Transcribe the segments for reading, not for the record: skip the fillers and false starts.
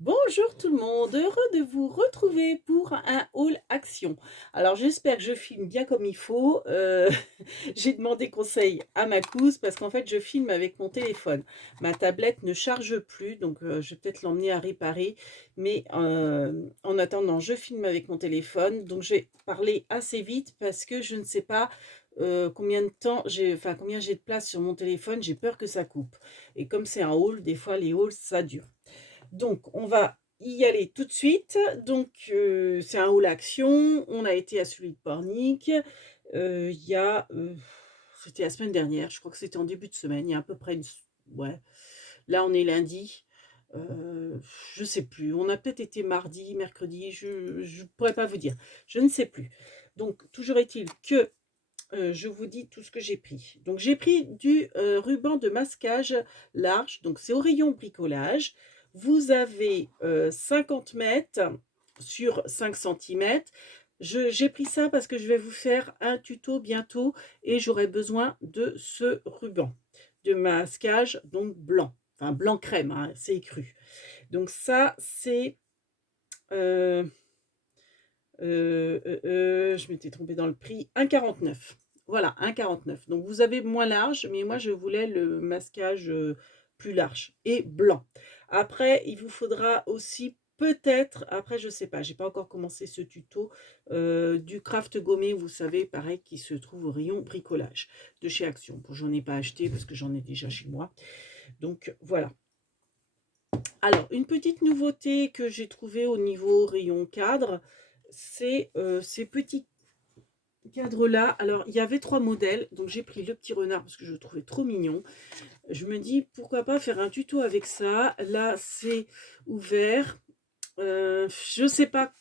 Bonjour tout le monde, heureux de vous retrouver pour un haul action. Alors j'espère que je filme bien comme il faut. J'ai demandé conseil à ma cousine parce qu'en fait je filme avec mon téléphone. Ma tablette ne charge plus, donc je vais peut-être l'emmener à réparer. Mais en attendant, je filme avec mon téléphone. Donc je vais parler assez vite parce que je ne sais pas combien de temps enfin combien j'ai de place sur mon téléphone. J'ai peur que ça coupe. Et comme c'est un haul, des fois les hauls ça dure. Donc, on va y aller tout de suite. Donc, c'est un haul action. On a été à celui de Pornic. Il y a, c'était la semaine dernière. Je crois que c'était en début de semaine. Il y a à peu près ouais. Là, on est lundi. Heu, je sais plus. On a peut-être été mardi, mercredi. Je pourrais pas vous dire. Je ne sais plus. Donc, toujours est-il que je vous dis tout ce que j'ai pris. Donc j'ai pris du, ruban de masquage large, donc c'est au rayon bricolage. Vous avez, 50 mètres sur 5 centimètres. J'ai pris ça parce que je vais vous faire un tuto bientôt et j'aurai besoin de ce ruban de masquage, donc blanc, enfin blanc crème, hein, c'est écru. Donc ça, c'est, heu je m'étais trompée dans le prix, 1,49. Voilà, 1,49. Donc vous avez moins large, mais moi je voulais le masquage, plus large et blanc. Après, il vous faudra aussi peut-être, après je sais pas, j'ai pas encore commencé ce tuto, du craft gommé, vous savez, pareil, qui se trouve au rayon bricolage de chez Action. Bon, j'en ai pas acheté parce que j'en ai déjà chez moi. Donc voilà. Alors, une petite nouveauté que j'ai trouvée au niveau rayon cadre, c'est, ces petits cadres-là. Alors, il y avait 3 modèles, donc j'ai pris le petit renard parce que je le trouvais trop mignon. Je me dis: «Pourquoi pas faire un tuto avec ça?» Là, c'est ouvert, je sais pas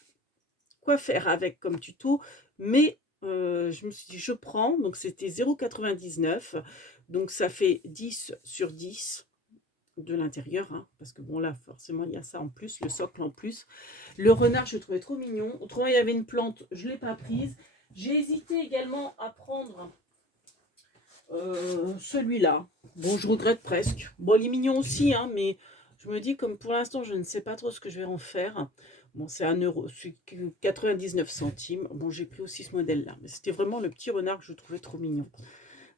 quoi faire avec comme tuto, mais je me suis dit: «Je prends», donc c'était 0,99, donc ça fait 10 sur 10 de l'intérieur, hein, parce que bon là, forcément, il y a ça en plus, le socle en plus. Le renard, je le trouvais trop mignon. Autrement, il y avait une plante, je ne l'ai pas prise. J'ai hésité également à prendre celui-là. Bon, je regrette presque. Bon, il est mignon aussi, hein, mais je me dis, comme pour l'instant, je ne sais pas trop ce que je vais en faire. Bon, c'est 1 €, c'est 99 centimes. Bon, j'ai pris aussi ce modèle-là. Mais c'était vraiment le petit renard que je trouvais trop mignon.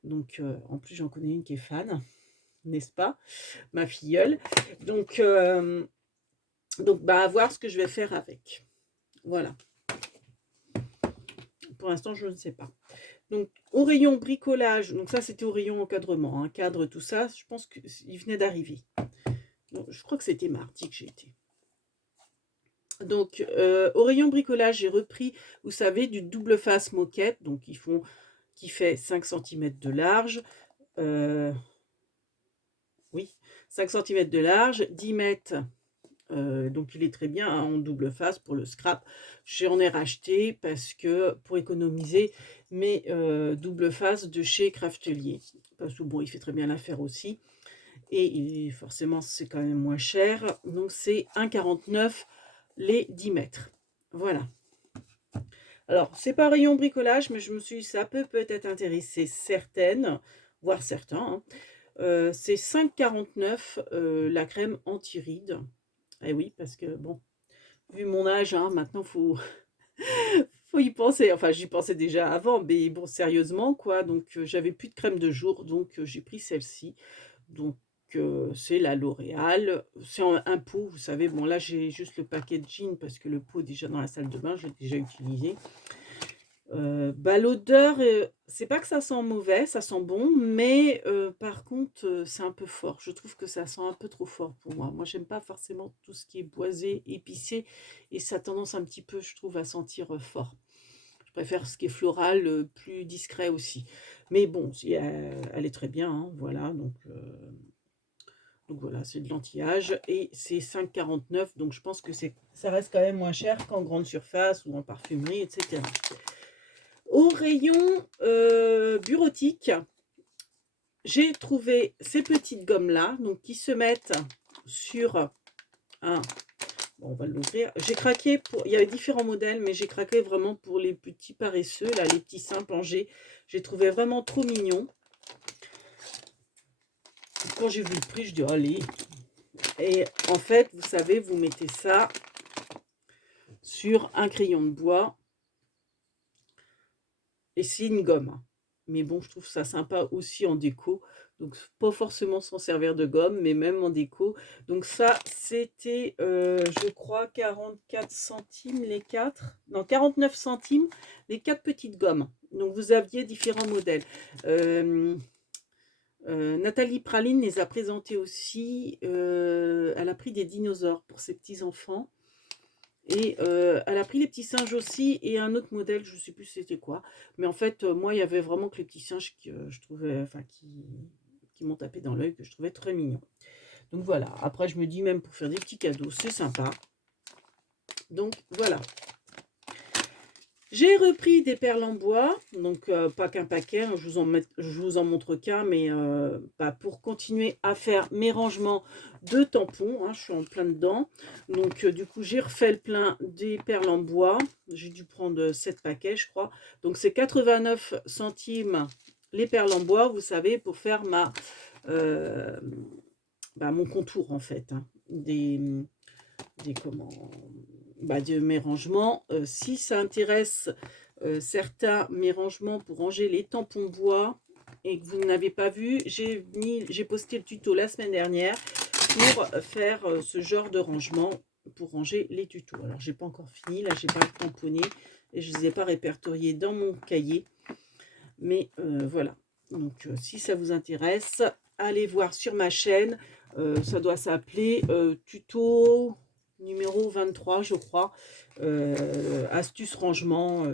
Donc, en plus, j'en connais une qui est fan, n'est-ce pas, ma filleule. Donc, bah, à voir ce que je vais faire avec. Voilà. Pour l'instant, je ne sais pas. Donc, au rayon bricolage, donc ça, c'était au rayon encadrement, hein, cadre, tout ça, je pense qu'il venait d'arriver. Je crois que c'était mardi que j'ai été. Donc, au rayon bricolage, j'ai repris, vous savez, du double face moquette, donc qui fait 5 centimètres de large, euh, oui, 5 centimètres de large, 10 mètres. Donc il est très bien, hein, en double face pour le scrap. J'en ai racheté parce que pour économiser mes, double face de chez Craftelier. Parce que bon, il fait très bien l'affaire aussi et forcément, c'est quand même moins cher. Donc c'est 1,49 les 10 mètres. Voilà. Alors, c'est pas rayon bricolage, mais je me suis dit: «Ça peut-être intéresser certaines, voire certains, hein». C'est 5,49, la crème anti-rides. Eh oui, parce que bon, vu mon âge, hein, maintenant faut y penser. Enfin, j'y pensais déjà avant, mais bon, sérieusement, quoi. Donc, j'avais plus de crème de jour, donc j'ai pris celle-ci. Donc, c'est la L'Oréal. C'est en un pot, vous savez. Bon, là, j'ai juste le packaging parce que le pot est déjà dans la salle de bain, je l'ai déjà utilisé. Bah, l'odeur, c'est pas que ça sent mauvais, ça sent bon, mais par contre, c'est un peu fort. Je trouve que ça sent un peu trop fort pour moi. Moi, j'aime pas forcément tout ce qui est boisé, épicé et ça a tendance un petit peu, je trouve, à sentir, fort. Je préfère ce qui est floral, plus discret aussi. Mais bon, si elle est très bien, hein, voilà, donc voilà, c'est de l'anti-âge et c'est 5,49, donc je pense que ça reste quand même moins cher qu'en grande surface ou en parfumerie et cetera. Au rayon, bureautique, j'ai trouvé ces petites gommes-là, donc qui se mettent sur un, bon, on va l'ouvrir. J'ai craqué pour, il y avait différents modèles, mais j'ai craqué vraiment pour les petits paresseux, là, les petits simples en G. J'ai trouvé vraiment trop mignon. Quand j'ai vu le prix, je dis: «Allez!» Et en fait, vous savez, vous mettez ça sur un crayon de bois et c'est une gomme. Mais bon, je trouve ça sympa aussi en déco. Donc, pas forcément s'en servir de gomme, mais même en déco. Donc ça, c'était, je crois, 44 centimes les 4. Non, 49 centimes les 4 petites gommes. Donc, vous aviez différents modèles. Nathalie Praline les a présentés aussi. Elle a pris des dinosaures pour ses petits-enfants. Et elle a pris les petits singes aussi et un autre modèle, je ne sais plus c'était quoi. Mais en fait, moi, il y avait vraiment que les petits singes que je trouvais, enfin, qui m'ont tapé dans l'œil, que je trouvais très mignon. Donc voilà. Après, je me dis même pour faire des petits cadeaux, c'est sympa. Donc voilà. J'ai repris des perles en bois, donc pas qu'un paquet, hein, je vous en montre qu'un, mais pour continuer à faire mes rangements de tampons, hein, je suis en plein dedans. Donc du coup, j'ai refait le plein des perles en bois, j'ai dû prendre 7 paquets, je crois. Donc c'est 89 centimes les perles en bois, vous savez, pour faire euh, mon contour en fait, hein, comment de mes rangements. Si ça intéresse certains mes rangements pour ranger les tampons bois et que vous n'avez pas vu, j'ai posté le tuto la semaine dernière pour faire ce genre de rangement pour ranger les tutos. Alors j'ai pas encore fini, là j'ai pas tamponné et je les ai pas répertoriés dans mon cahier, mais voilà. Donc si ça vous intéresse, allez voir sur ma chaîne. Ça doit s'appeler tuto numéro 23, je crois. Astuce rangement.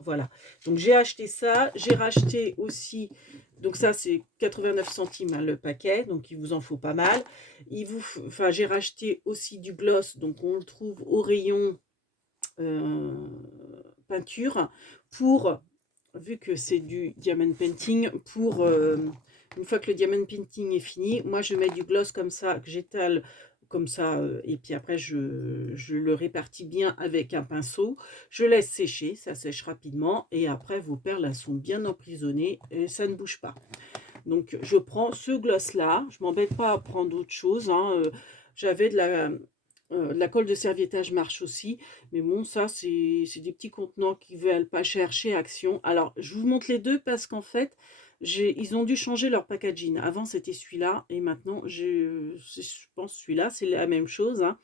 Voilà. Donc j'ai acheté ça. J'ai racheté aussi. Donc ça c'est 89 centimes hein, le paquet. Donc il vous en faut pas mal. J'ai racheté aussi du gloss. Donc on le trouve au rayon peinture pour, vu que c'est du diamond painting, pour une fois que le diamond painting est fini, moi je mets du gloss comme ça, que j'étale comme ça, et puis après je le répartis bien avec un pinceau, je laisse sécher, ça sèche rapidement, et après vos perles elles sont bien emprisonnées et ça ne bouge pas. Donc je prends ce gloss là, je m'embête pas à prendre autre chose, hein, j'avais de la colle de serviettage marche aussi, mais bon ça c'est des petits contenants qui valent pas cher chez Action. Alors je vous montre les deux parce qu'en fait ils ont dû changer leur packaging. Avant c'était celui-là et maintenant je pense celui-là c'est la même chose, hein.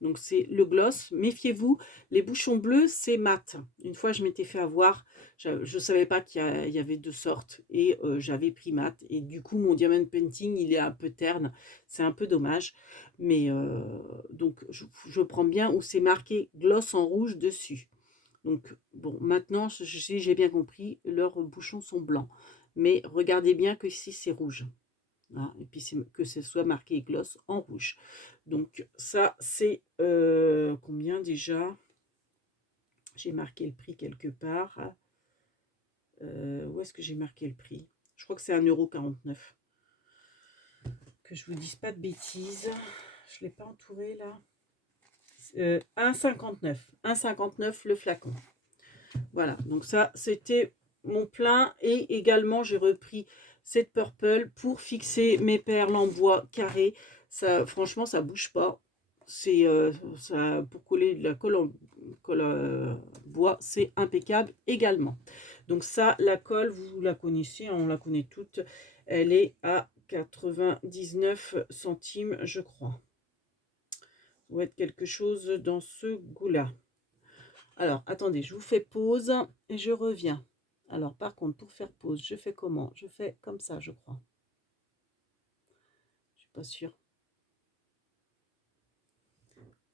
Donc c'est le gloss. Méfiez-vous, les bouchons bleus, c'est mat. Une fois, je m'étais fait avoir. Je ne savais pas qu'il y avait deux sortes. Et j'avais pris mat. Et du coup, mon diamond painting, il est un peu terne. C'est un peu dommage. Mais donc, je prends bien où c'est marqué gloss en rouge dessus. Donc, bon, maintenant, si j'ai bien compris, leurs bouchons sont blancs. Mais regardez bien que ici, c'est rouge. Hein, et puis que ce soit marqué gloss en rouge. Donc ça c'est combien déjà? J'ai marqué le prix quelque part. Où est-ce que j'ai marqué le prix? Je crois que c'est 1,49 €. Que je vous dise pas de bêtises. Je ne l'ai pas entouré là. 1,59 €. 1,59 € le flacon. Voilà, donc ça c'était mon plein. Et également j'ai repris cette purple pour fixer mes perles en bois carré. Ça, franchement, ça bouge pas. C'est ça pour coller de la colle en bois, c'est impeccable également. Donc ça, la colle, vous la connaissez, on la connaît toutes. Elle est à 99 centimes, je crois. Ça doit être quelque chose dans ce goût-là. Alors, attendez, je vous fais pause et je reviens. Alors, par contre, pour faire pause, je fais comment? Je fais comme ça, je crois. Je suis pas sûre.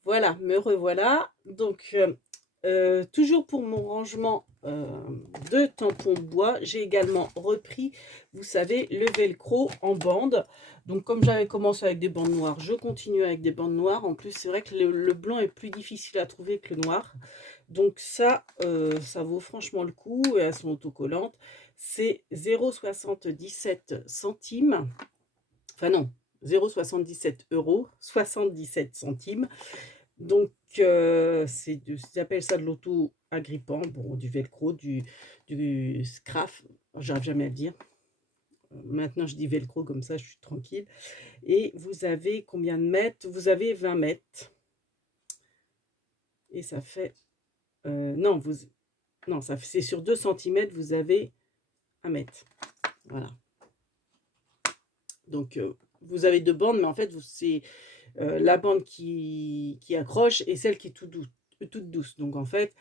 Voilà, me revoilà. Donc, toujours pour mon rangement de tampons bois, j'ai également repris, vous savez, le velcro en bande. Donc, comme j'avais commencé avec des bandes noires, je continue avec des bandes noires. En plus, c'est vrai que le blanc est plus difficile à trouver que le noir. Donc, ça vaut franchement le coup. Et elles sont autocollantes. C'est 0,77 centimes. Enfin, non, 0,77 €, 77 centimes. Donc, ils appellent ça de l'auto-agrippant, bon, du velcro, du scraf, j'arrive jamais à le dire. Maintenant, je dis velcro comme ça, je suis tranquille. Et vous avez combien de mètres? Vous avez 20 mètres. Et ça fait... non, non, c'est sur 2 centimètres, vous avez 1 mètre. Voilà. Donc, vous avez 2 bandes, mais en fait, c'est la bande qui accroche et celle qui est toute douce. Donc, en fait,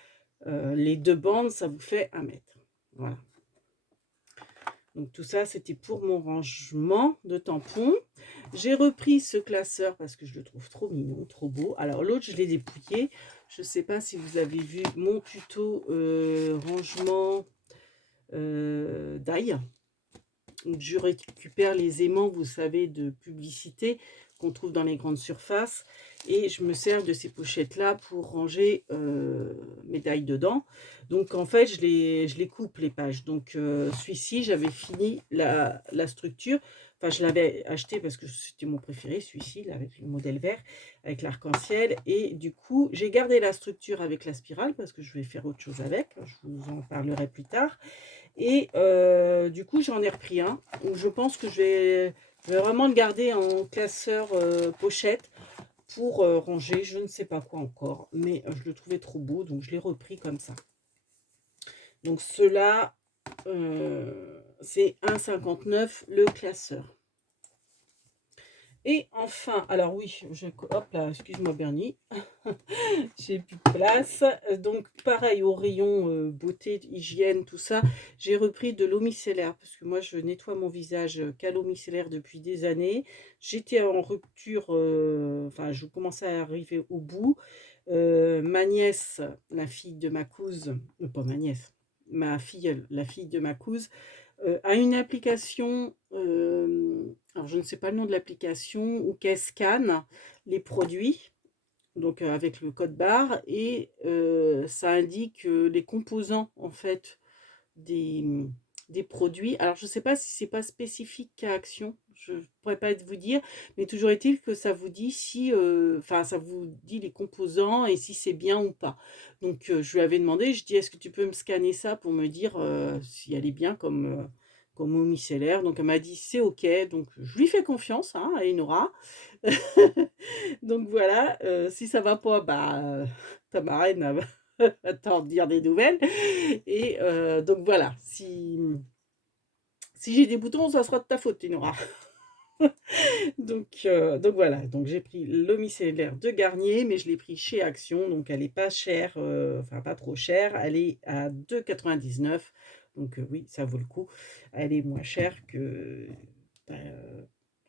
les 2 bandes, ça vous fait 1 mètre. Voilà. Donc, tout ça, c'était pour mon rangement de tampons. J'ai repris ce classeur parce que je le trouve trop mignon, trop beau. Alors, l'autre, je l'ai dépouillé. Je ne sais pas si vous avez vu mon tuto rangement d'ail. Je récupère les aimants, vous savez, de publicité qu'on trouve dans les grandes surfaces. Et je me sers de ces pochettes-là pour ranger mes dailles dedans. Donc, en fait, je les coupe, les pages. Donc, celui-ci, j'avais fini la structure. Enfin, je l'avais acheté parce que c'était mon préféré, celui-ci, avec le modèle vert, avec l'arc-en-ciel. Et du coup, j'ai gardé la structure avec la spirale parce que je vais faire autre chose avec. Je vous en parlerai plus tard. Et du coup, j'en ai repris un. Donc, je pense que je vais vraiment le garder en classeur pochette pour ranger je ne sais pas quoi encore. Mais je le trouvais trop beau, donc je l'ai repris comme ça. Donc, cela, c'est 1,59 le classeur. Et enfin, alors oui, hop là, excuse-moi Bernie, j'ai plus de place. Donc pareil, au rayon beauté, hygiène, tout ça, j'ai repris de l'eau micellaire parce que moi je nettoie mon visage qu'à l'eau micellaire depuis des années. J'étais en rupture, enfin je commençais à arriver au bout. Ma nièce, la fille de ma cousine, pas ma nièce, ma fille, la fille de ma cousine, a une application, alors je ne sais pas le nom de l'application, où qu'elle scanne les produits, donc avec le code barre, et ça indique les composants en fait des produits. Alors je ne sais pas si c'est pas spécifique qu'à Action, je ne pourrais pas vous dire, mais toujours est-il que ça vous dit si, enfin ça vous dit les composants et si c'est bien ou pas. Donc je lui avais demandé, je dis est-ce que tu peux me scanner ça pour me dire si elle est bien comme eau micellaire. Donc elle m'a dit c'est ok, donc je lui fais confiance, hein, à Enora. Donc voilà, si ça va pas, bah ta marraine va t'en dire des nouvelles. Et donc voilà, si j'ai des boutons, ça sera de ta faute, Enora. Donc voilà, donc j'ai pris l'eau micellaire de Garnier, mais je l'ai pris chez Action, donc elle n'est pas chère, enfin pas trop chère, elle est à 2,99 €. Donc oui, ça vaut le coup. Elle est moins chère que...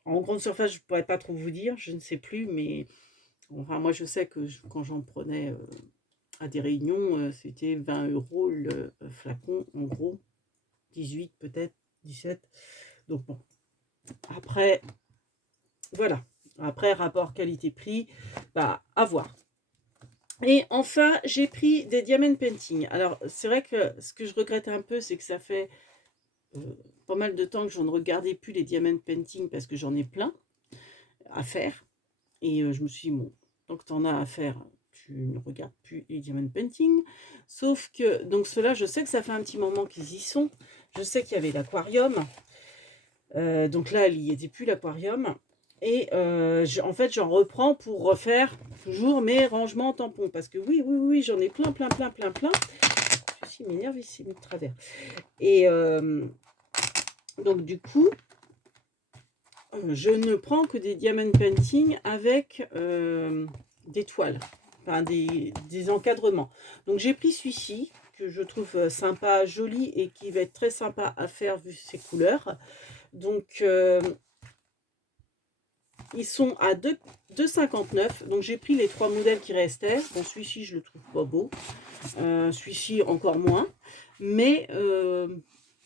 en grande surface, je ne pourrais pas trop vous dire, je ne sais plus, mais enfin moi je sais que quand j'en prenais à des réunions, c'était 20 € le flacon, en gros, 18 peut-être, 17. Donc bon, après... Voilà. Après, rapport qualité-prix, bah, à voir. Et enfin, j'ai pris des Diamond Painting. Alors, c'est vrai que ce que je regrette un peu, c'est que ça fait pas mal de temps que je ne regardais plus les Diamond Painting parce que j'en ai plein à faire. Et je me suis dit, bon, tant que tu en as à faire, tu ne regardes plus les Diamond Painting. Sauf que, donc ceux-là, je sais que ça fait un petit moment qu'ils y sont. Je sais qu'il y avait l'aquarium. Donc là, il n'y était plus l'aquarium. Et en fait, j'en reprends pour refaire toujours mes rangements tampons. Parce que oui, j'en ai plein. Ceci m'énerve, il s'est mis de travers. Et donc, du coup, je ne prends que des diamond painting avec des toiles, enfin des encadrements. Donc, j'ai pris celui-ci que je trouve sympa, joli et qui va être très sympa à faire vu ses couleurs. Donc, ils sont à 2,59 €. Donc, j'ai pris les 3 modèles qui restaient. Bon, celui-ci, je le trouve pas beau. Celui-ci, encore moins. Mais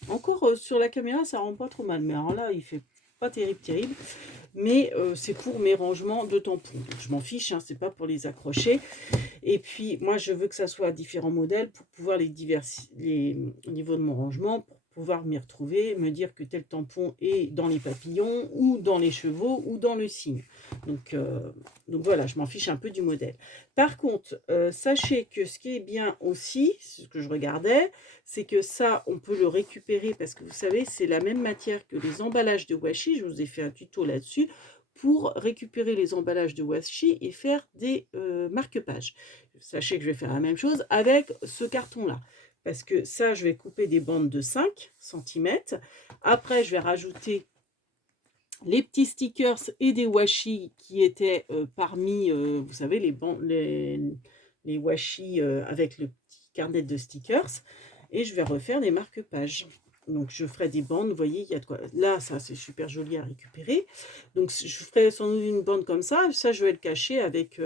encore sur la caméra, ça rend pas trop mal. Mais alors là, il fait pas terrible. Mais c'est pour mes rangements de tampons. Donc, je m'en fiche, hein, c'est pas pour les accrocher. Et puis, moi, je veux que ça soit différents modèles pour pouvoir les diversifier au niveau de mon rangement, pour pouvoir m'y retrouver, me dire que tel tampon est dans les papillons, ou dans les chevaux, ou dans le cygne. Donc voilà, je m'en fiche un peu du modèle. Par contre, sachez que ce qui est bien aussi, ce que je regardais, c'est que ça, on peut le récupérer parce que vous savez, c'est la même matière que les emballages de washi. Je vous ai fait un tuto là-dessus pour récupérer les emballages de washi et faire des marque-pages. Sachez que je vais faire la même chose avec ce carton-là. Parce que ça, je vais couper des bandes de 5 cm. Après, je vais rajouter les petits stickers et des washi qui étaient parmi, vous savez, les washi avec le petit carnet de stickers. Et je vais refaire des marque-pages. Donc, je ferai des bandes, vous voyez, il y a de quoi. Là, ça, c'est super joli à récupérer. Donc, je ferai sans doute une bande comme ça. Ça, je vais le cacher avec,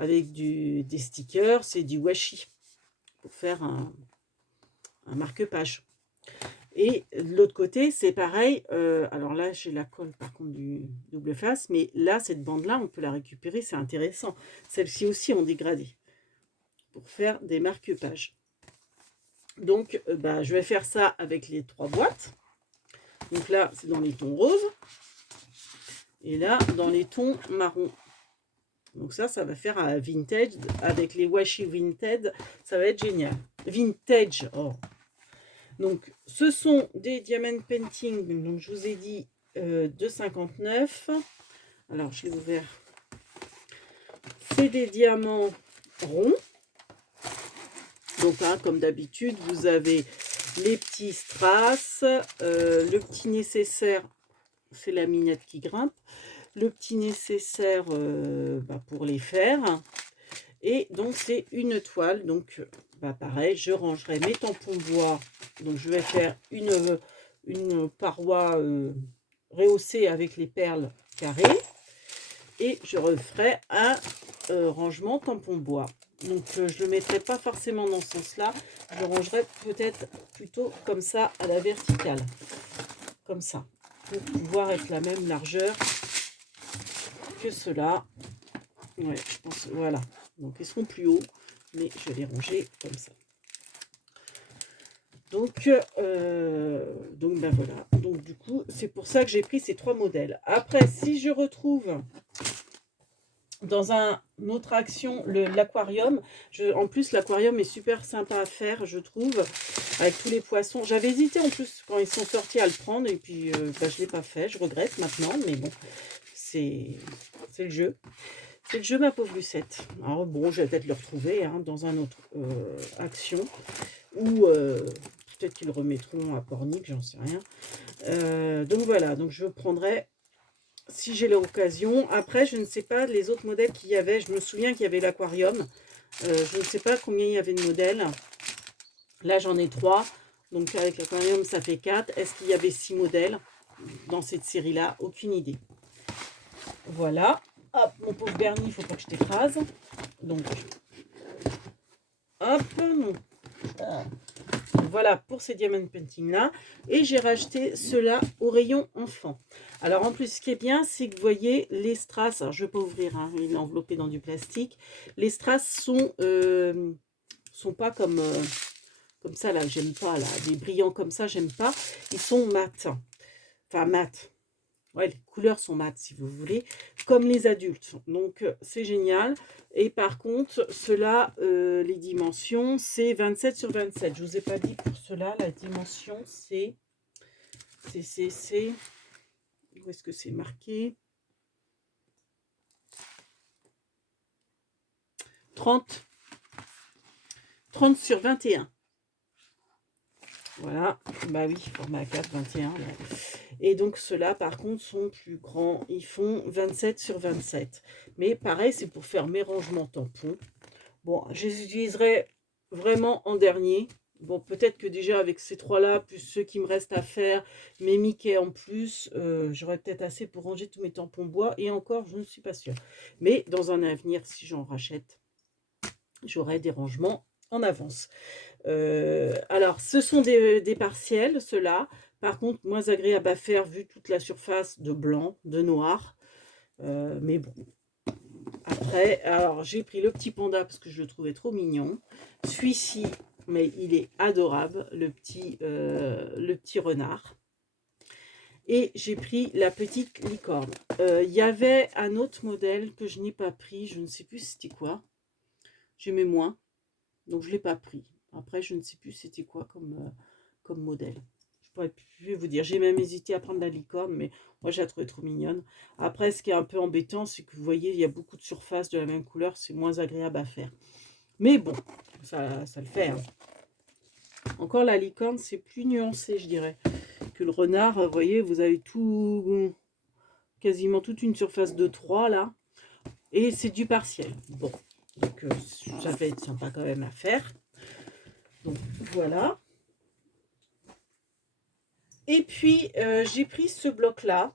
des stickers et du washi pour faire un marque-page. Et de l'autre côté, c'est pareil. Alors là, j'ai la colle par contre du double face, mais là, cette bande-là, on peut la récupérer, c'est intéressant. Celle-ci aussi en dégradé pour faire des marque-pages. Donc, je vais faire ça avec les 3 boîtes. Donc là, c'est dans les tons roses. Et là, dans les tons marron. Donc ça va faire un vintage avec les washi vintage. Ça va être génial. Vintage, oh. Donc, ce sont des diamond painting. Donc, je vous ai dit de 59. Alors, je l'ai ouvert. C'est des diamants ronds. Donc, comme d'habitude, vous avez les petits strass, le petit nécessaire, c'est la minette qui grimpe, le petit nécessaire pour les faire. Et donc, c'est une toile. Donc, pareil, je rangerai mes tampons bois. Donc, je vais faire une paroi rehaussée avec les perles carrées. Et je referai un rangement tampon bois. Donc, je ne le mettrai pas forcément dans ce sens-là. Je le rangerai peut-être plutôt comme ça, à la verticale. Comme ça. Pour pouvoir être la même largeur que ceux-là. Ouais, je pense, voilà. Donc, ils seront plus hauts, mais je vais les ranger comme ça. Donc voilà. Donc, du coup, c'est pour ça que j'ai pris ces 3 modèles. Après, si je retrouve dans un autre action l'aquarium, en plus, l'aquarium est super sympa à faire, je trouve, avec tous les poissons. J'avais hésité en plus quand ils sont sortis à le prendre, et puis je ne l'ai pas fait. Je regrette maintenant, mais bon, c'est le jeu. C'est le jeu, ma pauvre Lucette. Alors bon, je vais peut-être le retrouver dans un autre action. Ou peut-être qu'ils le remettront à Pornic, j'en sais rien. Donc voilà, donc je prendrai si j'ai l'occasion. Après, je ne sais pas les autres modèles qu'il y avait. Je me souviens qu'il y avait l'aquarium. Je ne sais pas combien il y avait de modèles. Là, j'en ai 3. Donc avec l'aquarium, ça fait 4. Est-ce qu'il y avait 6 modèles dans cette série-là? Aucune idée. Voilà. Hop, mon pauvre Bernie, il ne faut pas que je t'écrase. Donc, hop, voilà pour ces diamond painting là. Et j'ai racheté ceux-là au rayon enfant. Alors en plus, ce qui est bien, c'est que vous voyez les strass. Alors je ne vais pas ouvrir, il est enveloppé dans du plastique. Les strass sont pas comme ça là. J'aime pas là. Des brillants comme ça, j'aime pas. Ils sont mat. Enfin mat. Ouais, les couleurs sont mates, si vous voulez, comme les adultes. Donc, c'est génial. Et par contre, ceux-là, les dimensions, c'est 27 sur 27. Je ne vous ai pas dit pour cela, la dimension, c'est... Où est-ce que c'est marqué? 30 sur 21. Voilà, bah oui, format 4, 21. Là. Et donc ceux-là, par contre, sont plus grands. Ils font 27 sur 27. Mais pareil, c'est pour faire mes rangements tampons. Bon, je les utiliserai vraiment en dernier. Bon, peut-être que déjà avec ces 3-là, plus ceux qui me restent à faire, mes Mickey en plus, j'aurai peut-être assez pour ranger tous mes tampons bois. Et encore, je ne suis pas sûre. Mais dans un avenir, si j'en rachète, j'aurai des rangements en avance. Alors, ce sont des partiels, ceux-là. Par contre, moins agréable à faire vu toute la surface de blanc, de noir. Mais bon. Après, alors j'ai pris le petit panda parce que je le trouvais trop mignon. Celui-ci, mais il est adorable, le petit renard. Et j'ai pris la petite licorne. Il y avait un autre modèle que je n'ai pas pris, je ne sais plus c'était quoi. J'aimais moins, donc je ne l'ai pas pris. Après, je ne sais plus c'était quoi comme modèle. Je pourrais plus vous dire. J'ai même hésité à prendre la licorne, mais moi, je la trouvais trop mignonne. Après, ce qui est un peu embêtant, c'est que vous voyez, il y a beaucoup de surfaces de la même couleur. C'est moins agréable à faire. Mais bon, ça le fait. Hein. Encore, la licorne, c'est plus nuancé, je dirais, que le renard. Vous voyez, vous avez tout, quasiment toute une surface de 3, là. Et c'est du partiel. Bon, donc ça va être sympa quand même à faire. Donc, voilà. Et puis, j'ai pris ce bloc-là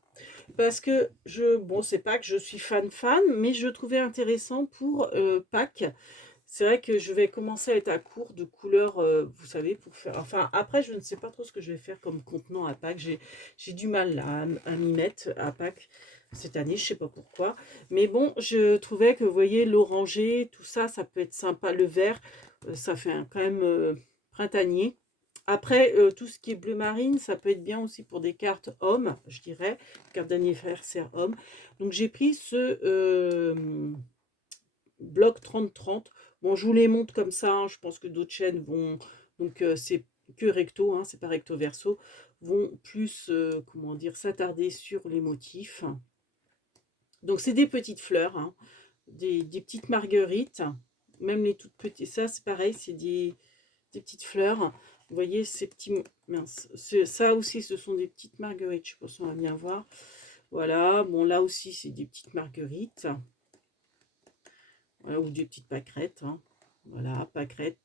parce que bon, c'est pas que je suis fan, mais je trouvais intéressant pour Pâques. C'est vrai que je vais commencer à être à court de couleurs, vous savez, pour faire... Enfin, après, je ne sais pas trop ce que je vais faire comme contenant à Pâques. J'ai du mal là, à m'y mettre à Pâques cette année, je ne sais pas pourquoi. Mais bon, je trouvais que, vous voyez, l'orangé, tout ça, ça peut être sympa. Le vert, ça fait quand même printanier. Après, tout ce qui est bleu marine, ça peut être bien aussi pour des cartes hommes, je dirais, carte d'anniversaire homme. Donc, j'ai pris ce bloc 30-30. Bon, je vous les montre comme ça, hein, je pense que d'autres chaînes vont... Donc, c'est que recto, hein, c'est pas recto verso, vont plus, comment dire, s'attarder sur les motifs. Donc, c'est des petites fleurs, hein, des petites marguerites, même les toutes petites. Ça, c'est pareil, c'est des petites fleurs. Vous voyez ces petits... Mince, ça aussi, ce sont des petites marguerites. Je pense qu'on va bien voir. Voilà, bon, là aussi, c'est des petites marguerites. Voilà, ou des petites pâquerettes. Hein. Voilà, pâquerettes.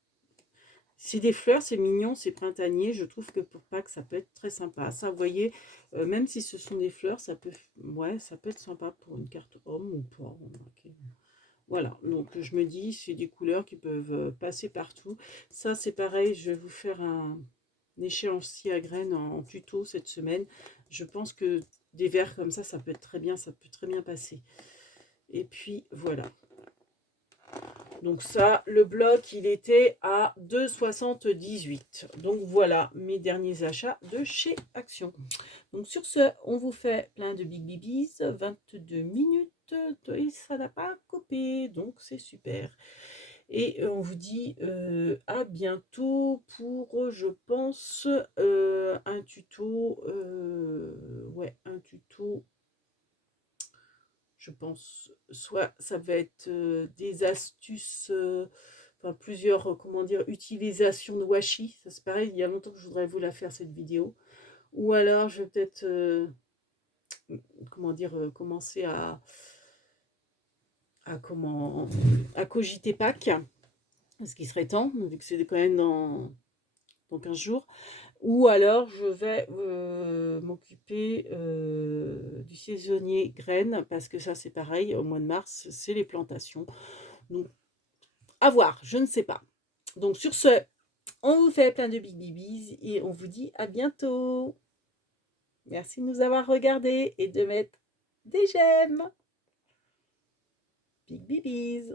C'est des fleurs, c'est mignon, c'est printanier. Je trouve que pour Pâques, ça peut être très sympa. Ça, vous voyez, même si ce sont des fleurs, ça peut, ouais, ça peut être sympa pour une carte homme ou pas. Okay. Voilà, donc je me dis, c'est des couleurs qui peuvent passer partout. Ça, c'est pareil, je vais vous faire un échéancier à graines en tuto cette semaine. Je pense que des verres comme ça peut être très bien, ça peut très bien passer. Et puis, voilà. Donc ça, le bloc, il était à 2,78. Donc voilà mes derniers achats de chez Action. Donc sur ce, on vous fait plein de big bibis, 22 minutes, et ça n'a pas coupé, donc c'est super. Et on vous dit à bientôt pour, je pense, un tuto, ouais, un tuto, je pense, soit ça va être des astuces, enfin plusieurs, comment dire, utilisations de washi, ça c'est pareil, il y a longtemps que je voudrais vous la faire cette vidéo, ou alors je vais peut-être, comment dire, commencer à cogiter Pâques, ce qui serait temps, vu que c'est quand même dans 15 jours. Ou alors, je vais m'occuper du saisonnier graines, parce que ça, c'est pareil, au mois de mars, c'est les plantations. Donc, à voir, je ne sais pas. Donc, sur ce, on vous fait plein de big bibis et on vous dit à bientôt. Merci de nous avoir regardés et de mettre des j'aime. Big bibis.